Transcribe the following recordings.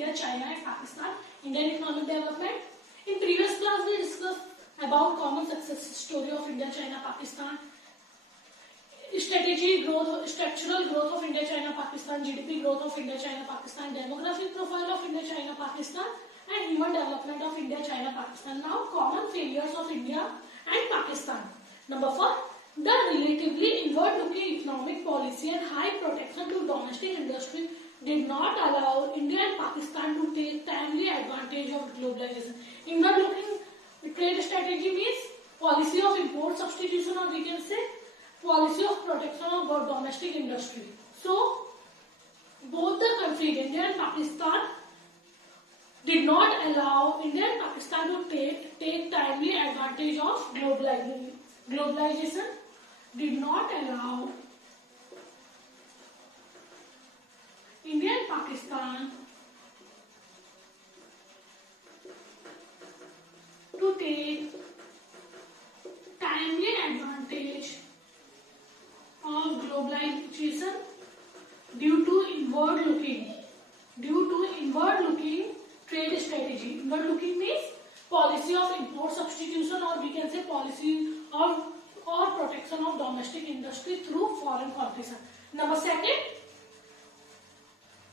India, China and Pakistan, Indian economic development. In previous class we discussed about common success story of India, China, Pakistan, strategy growth, structural growth of India, China, Pakistan, GDP growth of India, China, Pakistan, demographic profile of India, China, Pakistan, and human development of India, China, Pakistan. Now, common failures of India and Pakistan. Number 4, the relatively inward-looking economic policy and high protection to domestic industry did not allow India and Pakistan to take timely advantage of globalization. Inward-looking trade strategy means policy of import substitution, or we can say policy of protection of domestic industry. So, both the countries, India and Pakistan, did not allow India and Pakistan to take timely advantage of globalization. Did not allow India and Pakistan to take timely advantage of globalization due to inward-looking trade strategy. Inward-looking means policy of import substitution, or we can say policy of or protection of domestic industry through foreign competition. Number 2,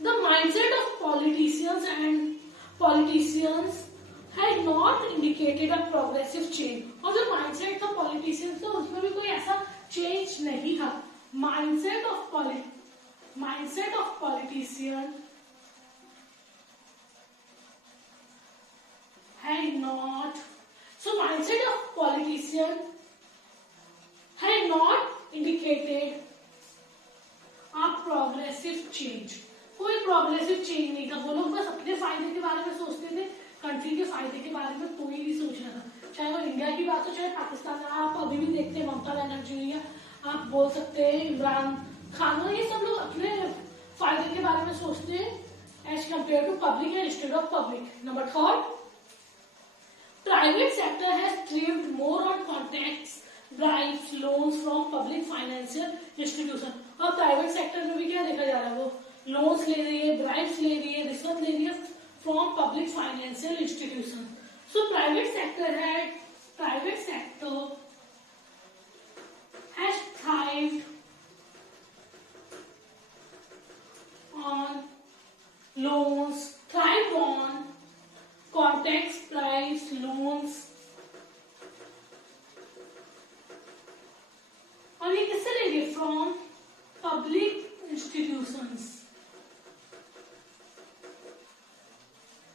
the mindset of politicians had not indicated a progressive change. और जो mindset था politicians का उसमें भी कोई ऐसा change नहीं था. Mindset of politician had not. So mindset of politician had not indicated a progressive change. कोई progressive change नहीं था. वो लोग बस अपने फायदे के बारे में सोचते थे, कंट्री के फायदे के बारे में कोई नहीं सोच रहा था. चाहे वो इंडिया की बात हो, चाहे पाकिस्तान. आप अभी भी देखते हैं ममता बनर्जी हुई है, आप बोल सकते हैं इमरान खान, ये सब लोग अपने फायदे के बारे में सोचते हैं as compare to public and instead of public. Number 3, private sector has thrived more on contracts, bribes, loans from public financial institution. और प्राइवेट सेक्टर में भी क्या देखा जा रहा है, वो लोन्स ले रही है, ब्राइब्स ले रही है, रिश्वत ले रही है from public financial institution. So private sector has thrived on contracts, bribes, loans. और ये किससे लेंगे? From public institutions.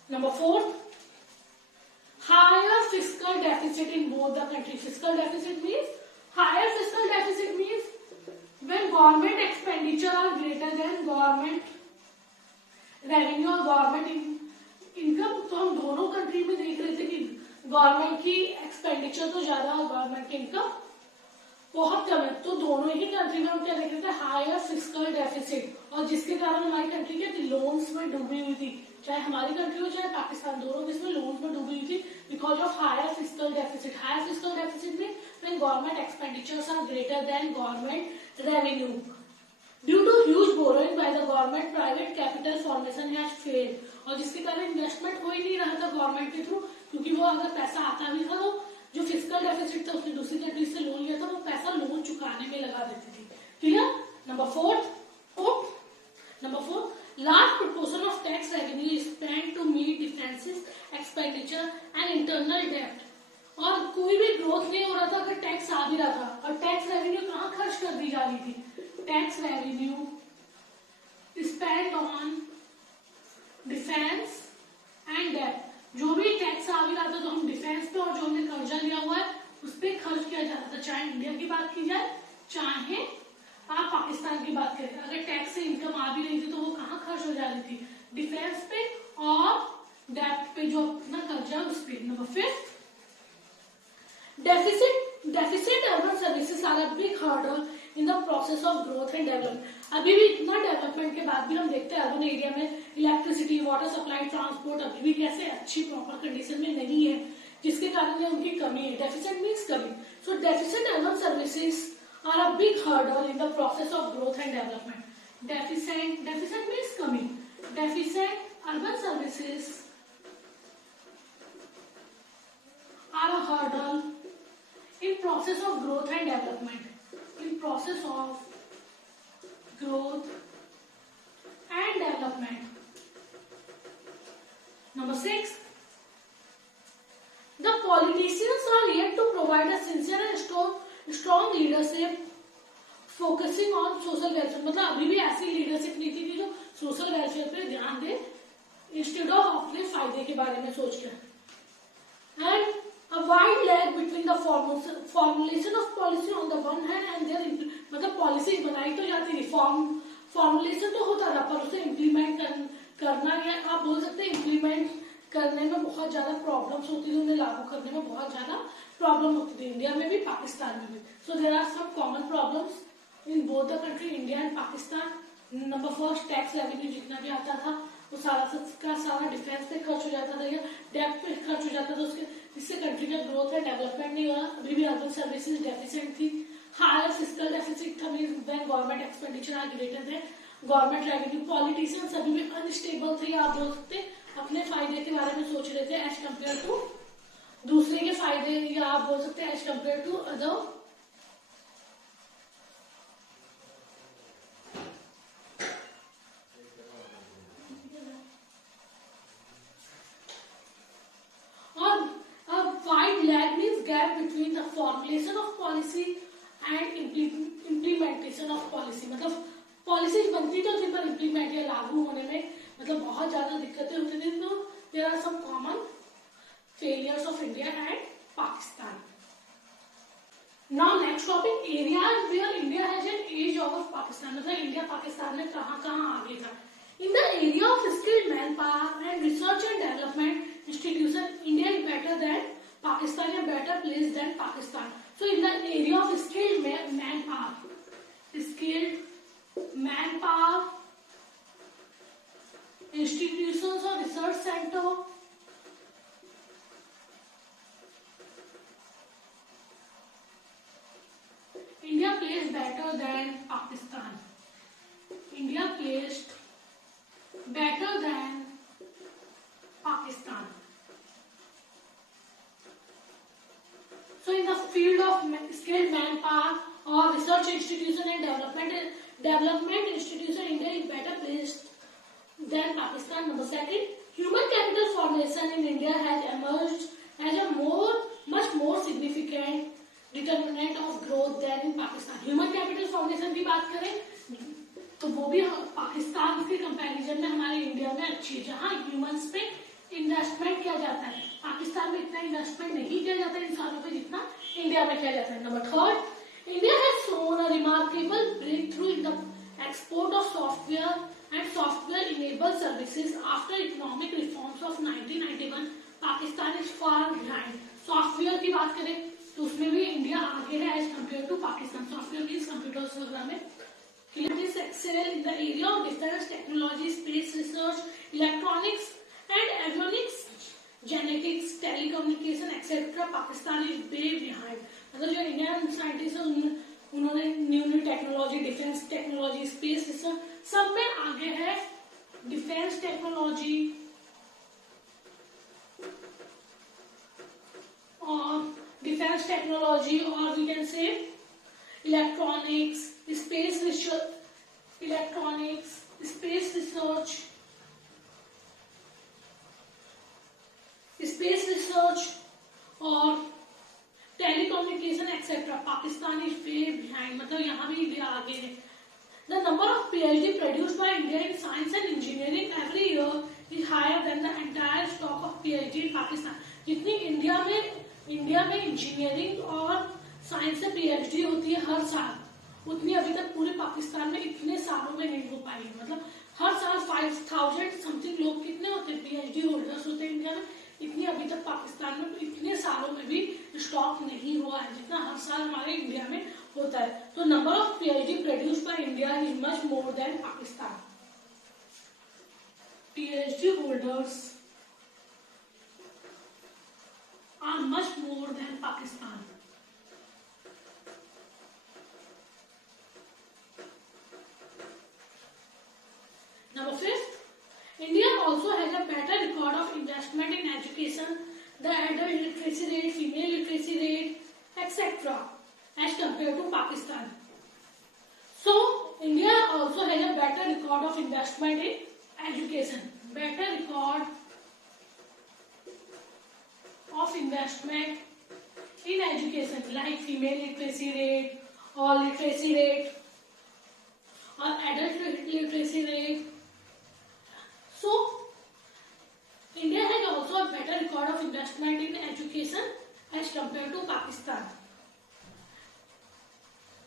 Number 4, higher fiscal deficit in both the countries. Fiscal deficit means when government expenditure are greater than government revenue और government income. तो हम दोनों country में देख रहे थे कि गवर्नमेंट की एक्सपेंडिचर तो ज्यादा और गवर्नमेंट की इनकम बहुत कम है. तो दोनों ही कंट्री में हम क्या देख रहे थे? Higher fiscal deficit. और जिसके कारण हमारी कंट्री क्या थी? लोन्स में डूबी हुई थी. चाहे हमारी कंट्री हो चाहे पाकिस्तान, दोनों इसमें लोन्स में डूबी हुई थी because of higher fiscal deficit. Higher fiscal deficit में when government expenditures are greater than government revenue due to huge borrowing by the government, private capital formation has failed. और जिसके कारण इन्वेस्टमेंट हो ही नहीं रहा था गवर्नमेंट के थ्रू, क्योंकि वो अगर पैसा आता भी था तो जो फिस्कल डेफिसिट था उसने दूसरी कंट्री से लोन लिया था, वो पैसा लोन चुकाने में लगा देती थी. Clear? Number 4, large proportion of tax revenue is spent to meet defenses, expenditure and internal debt. और कोई भी ग्रोथ नहीं हो रहा था अगर टैक्स आ भी रहा था. और टैक्स रेवेन्यू कहाँ खर्च कर दी जा रही थी? Tax revenue spend on defence and debt. जो भी टैक्स आ भी रहा था तो हम डिफेंस पे और जो हमने कर्जा लिया हुआ है उस पर खर्च किया जा रहा था. चाहे इंडिया की बात की जाए चाहे आप पाकिस्तान की बात करें, अगर टैक्स से इनकम आ भी रही थी तो वो कहाँ खर्च हो जा रही थी? डिफेंस पे और डेट पे, जो अपना कर्जा उस पे. Number 5, deficit urban services are a big hurdle in the process of growth and development. अभी भी इतना डेवलपमेंट के बाद भी हम देखते हैं अर्बन एरिया में इलेक्ट्रिसिटी, वाटर सप्लाई, ट्रांसपोर्ट अभी भी कैसे अच्छी प्रॉपर कंडीशन में नहीं है, जिसके कारण उनकी कमी है. डेफिसिट मीन्स कमी. So deficit urban services are a big hurdle in the process of growth and development. Deficit means कमी. Deficit urban services are a hurdle in process of growth and development. In process of growth and development. Number 6. The politicians are yet to provide a sincere and strong leadership focusing on social welfare. मतलब अभी भी ऐसी leadership नहीं थी कि जो social welfare पे ध्यान दे इंस्टेड ऑफ अपने फायदे के बारे में सोच के. And a wide lag between the formulation of policy on the one hand and their मतलब पॉलिसी बनाई तो जाती थी, फॉर्मुलेशन तो होता था पर उसे इम्प्लीमेंट करना या आप बोल सकते हैं इम्प्लीमेंट करने में बहुत ज्यादा प्रॉब्लम्स होती थी, उन्हें लागू करने में बहुत ज्यादा प्रॉब्लम होती थी, इंडिया में भी पाकिस्तान में भी. So there are some common problems in both the country India and Pakistan. Number first, tax revenue जितना भी आता था वो सारा डिफेंस पे खर्च हो जाता था या डेप्थ पे खर्च हो जाता था, उसके जिससे कंट्री का ग्रोथ एंड डेवलपमेंट नहीं हो रहा. अभी भी अर्बन सर्विसेज डेफिशिएंट थी. हायर फिस्कल डेफिसिट था means when government expenditure are greater than government revenue. Politicians अभी भी अनस्टेबल थे, आप बोल सकते अपने फायदे के बारे में सोच रहे थे एज कम्पेयर टू दूसरे के फायदे, या आप बोल सकते हैं as compare to other. Between the formulation of policy and implementation of policy. मतलब पॉलिसीज बनती तो थी पर इम्प्लीमेंट या लागू होने में मतलब बहुत ज्यादा दिक्कतें होती थी. तो there are some common failures of India and Pakistan. Now next topic, areas where India has an edge of Pakistan. मतलब इंडिया पाकिस्तान में कहाँ कहाँ आगे था. In the area of skilled man power and research and development institution India is better than Pakistan, a better place than Pakistan. So in the area of skilled manpower, institutions or research center, India placed better than Pakistan. India placed better than Pakistan. So in the field of skilled manpower or research institution and development institution, India is better placed than Pakistan. Number 2, human capital formation in India has emerged as a much more significant determinant of growth than in Pakistan. Human capital formation की बात करें तो वो भी पाकिस्तान के comparison में हमारे India में अच्छी है, जहाँ ह्यूमंस पे इन्वेस्टमेंट किया जाता है. पाकिस्तान में इतना इन्वेस्टमेंट नहीं किया जाता है इंसानों पे जितना इंडिया में किया जाता है. Number 3, India has shown a remarkable breakthrough in the export of software and software enabled services after economic reforms of 1991. Pakistan is far behind. Software की बात करें तो उसमें भी इंडिया आगे है as compare to Pakistan. Software means computers वगैरह में. Countries excel in the area of defense technology, space research, electronics and avionics, genetics, telecommunication, etc. Pakistan is way behind. मतलब जो इंडियन साइंटिस्ट हैं उन्होंने new technology, defence technology, space research सब में आगे है. डिफेंस टेक्नोलॉजी और we can say electronics, space research, electronics, space research, और telecommunication etc. Pakistan is way behind. मतलब यहाँ भी इंडिया आगे है. The number of PhD produced by India in science and engineering every year is higher than the entire stock of PhD in Pakistan. जितनी India में engineering और science से PhD होती है हर साल, उतनी अभी तक पूरे पाकिस्तान में इतने सालों में नहीं हो पाई. मतलब हर साल 5000 समथिंग लोग कितने होते हैं PhD होल्डर्स होते हैं इंडिया में, इतनी अभी तक पाकिस्तान में इतने सालों में भी स्टॉक नहीं हुआ है जितना हर साल हमारे इंडिया में होता है. तो number of PhD produced by India is much more than Pakistan. PhD holders are much more than Pakistan. Number 5, India also has a better record of investment in education, the adult literacy rate, female literacy rate, etc. as compared to Pakistan. So India also has a better record of investment in education, better record of investment in education, like female literacy rate or literacy rate or adult literacy rate. So India has also a better record of investment in education as compared to Pakistan.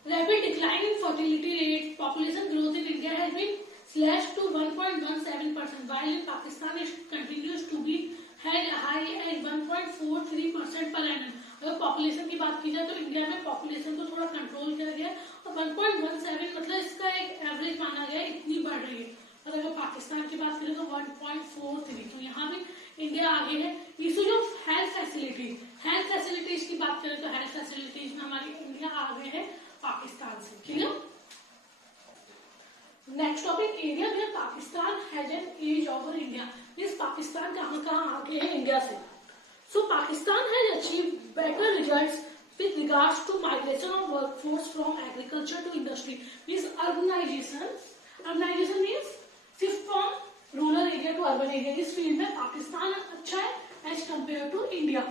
Rapid decline in fertility rate, population growth in India has been slashed to 1.17%, while in Pakistan it continues to be held high at 1.43% per annum. अगर population की बात की जाए तो India में population को थोड़ा control किया गया और 1.17 मतलब इसका एक एवरेज माना गया, इतनी बढ़ रही है। और अगर पाकिस्तान की बात करें तो 1.43, तो यहाँ भी इंडिया आगे है। इशूज ऑफ हेल्थ फैसिलिटीज की बात करें तो हेल्थ फैसिलिटीज में हमारी इंडिया आगे है पाकिस्तान से। क्लियर? नेक्स्ट टॉपिक, एरिया में Pakistan has an edge over India, means Pakistan कहाँ आगे है इंडिया से। So Pakistan has achieved better results with regards to migration of workforce from agriculture to industry. Means urbanization. Urbanization means shift from rural area to urban area. इस field में पाकिस्तान अच्छा है as compared to India.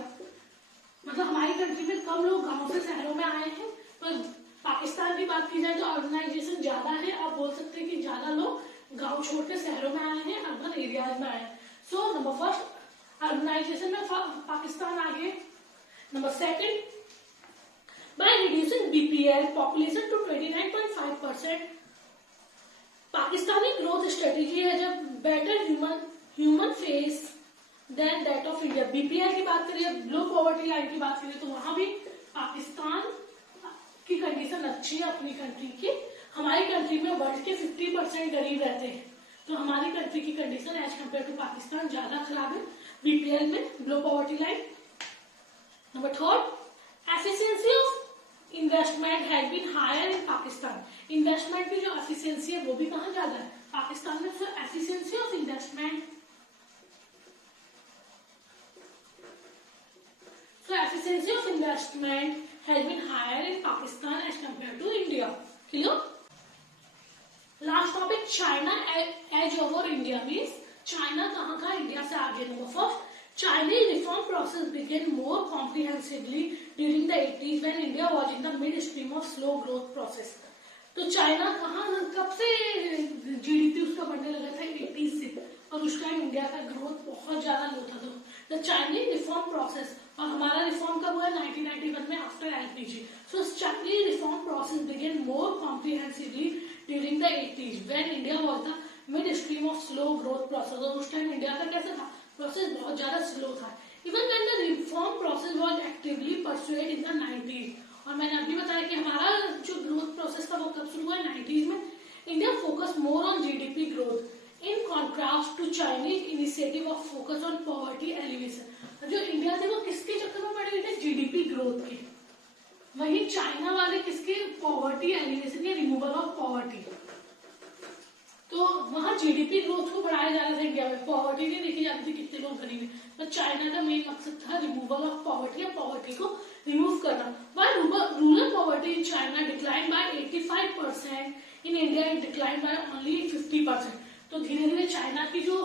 मतलब हमारी country में कम लोग गांव से शहरों में आए हैं, पर पाकिस्तान की बात की जाए तो अर्बनाइजेशन ज्यादा है। आप बोल सकते हैं कि ज्यादा लोग गांव छोड़ के शहरों में आए हैं, अर्बन एरियाज में आए हैं। सो नंबर फर्स्ट अर्बनाइजेशन में पाकिस्तान आगे। Number second, by reducing BPL population to 29.5%, Pakistani growth strategy है जब better human face than that of India. BPL की बात करें, लो पॉवर्टी लाइन की बात करें तो वहां भी पाकिस्तान की कंडीशन अच्छी है अपनी कंट्री की। हमारी कंट्री में वर्ल्ड के 50% गरीब रहते हैं, तो हमारी कंट्री की condition as compare to Pakistan ज्यादा खराब है बीपीएल में, low poverty line. Number third, efficiency of investment has been higher in Pakistan. Investment की जो एफिशिएंसी है वो भी कहाँ ज्यादा है, पाकिस्तान में। So efficiency of investment, so efficiency of investment has been higher in Pakistan as compared to India. Clear? Last topic, China edge over India means China कहाँ का इंडिया से आगे। Number first, Chinese reform process began more comprehensively during the 80s when India was in the midstream of slow growth process. तो China कहाँ कब से GDP उसका बढ़ने लगा था 80s से, और उस टाइम इंडिया का ग्रोथ बहुत ज्यादा लो था। तो द चाइनीज रिफॉर्म प्रोसेस, और हमारा रिफॉर्म कब हुआ 1991 में after LPG. So Chinese reform process began more comprehensively during the 80s when India was the mid stream of slow growth process. और उस टाइम इंडिया का कैसा था, प्रोसेस बहुत ज्यादा स्लो था। Even when the reform process was actively persuade in the 90s, और मैंने अभी बताया कि हमारा जो ग्रोथ प्रोसेस था वो कब शुरू हुआ 90s में। India focus more on GDP growth in contrast to Chinese initiative of focus on poverty alleviation. जो इंडिया थे वो किसके चक्कर में पड़े हुए थे, जीडीपी ग्रोथ के। वही चाइना वाले किसके, पॉवर्टी एलिवेशन या रिमूवल ऑफ पॉवर्टी। तो वहां जीडीपी ग्रोथ को बढ़ाया जा रहा था इंडिया में, पॉवर्टी नहीं देखी जाती थी कितने लोग गरीब है। तो चाइना का मेन मकसद था रिमूवल ऑफ पॉवर्टी या पॉवर्टी को रिमूव करना। While rural poverty in China declined by 85%, in India it declined by only 50%. तो धीरे धीरे चाइना की जो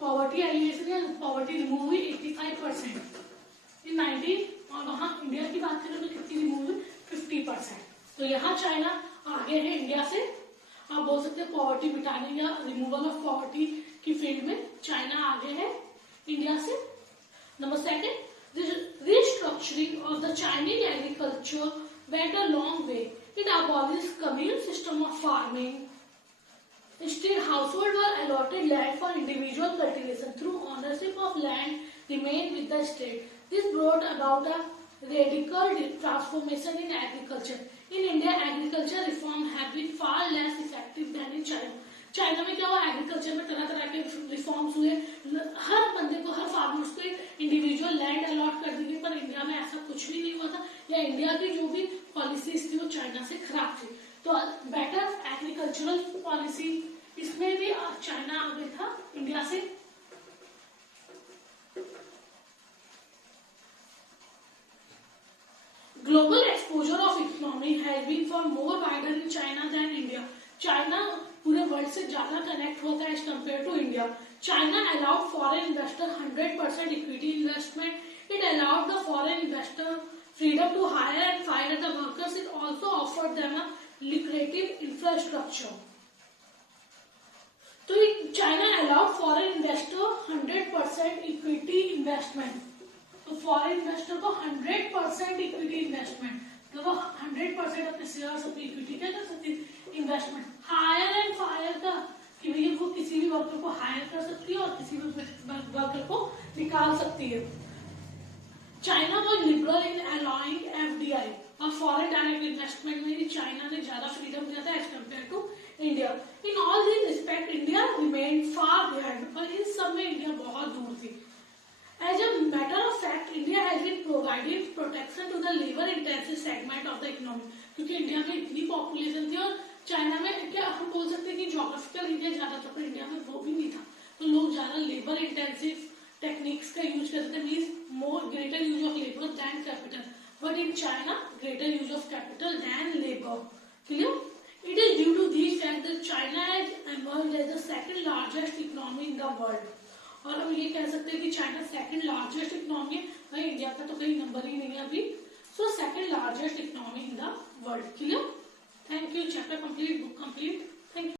पॉवर्टी एलिवेशन या पॉवर्टी रिमूव हुई 85% इन 90, और वहां इंडिया की बात करें तो कितनी रिमूव हुई 50%। तो यहाँ चाइना आगे है इंडिया से। आप बोल सकते हैं पॉवर्टी मिटाने या रिमूवल ऑफ पॉवर्टी की फील्ड में चाइना आगे है इंडिया से। Number second, the restructuring of the Chinese agriculture went a long way. It abolished communal system of farming. Instead, households were allotted land for individual cultivation through ownership of land remained with the state. This brought about a radical transformation in agriculture. In India, agriculture reform have been far less effective than in China. China में क्या हुआ, agriculture में तरह तरह के reforms हुए, हर बंदे को, हर फार्मर्स को इंडिविजुअल लैंड अलॉट कर दी गई। पर इंडिया में ऐसा कुछ भी नहीं हुआ था, या इंडिया की जो भी पॉलिसीज थी वो चाइना से खराब थी। तो बेटर एग्रीकल्चरल पॉलिसी, इसमें भी चाइना आगे था इंडिया से। चाइना पूरे वर्ल्ड से ज्यादा कनेक्ट होता है as compare to India. China allowed foreign investor 100% equity investment. It allowed the foreign investor freedom to hire and fire the workers. It also offered them a lucrative infrastructure. तो China allowed foreign investor 100% equity investment. तो foreign investor को 100% equity investment, तो वो 100% अपने shares अपनी equity क्या कर सकती है, इन्वेस्टमेंट. हायर एंड फायर का कि भैया वो किसी भी वर्कर को हायर कर सकती है और किसी भी वर्कर को निकाल सकती है. China was liberal in allowing FDI और फॉरेन डायरेक्ट इन्वेस्टमेंट में चाइना ने ज्यादा फ्रीडम दिया था as compare to India. In all these respect India remained far behind, और इन सब में इंडिया बहुत दूर थी. As a matter of fact, India has been providing protection to the labor-intensive segment of the economy. क्योंकि इंडिया में इतनी पॉपुलेशन थी और चाइना में क्या हम बोल सकते हैं कि जोग्राफिकल एरिया ज्यादा था, पर इंडिया में वो भी नहीं था. तो लोग ज्यादा लेबर इंटेंसिव टेक्निक्स का यूज करते थे, means more greater use of labour than capital. But in China greater use of capital than labour. Clear? It is due to these facts that China has emerged as the second largest economy in the world. और हम ये कह सकते हैं कि China second largest economy है, भाई India का तो कहीं नंबर ही नहीं है अभी. So second largest economy in the world. Clear? Thank you. Chapter complete, book complete. Thank you.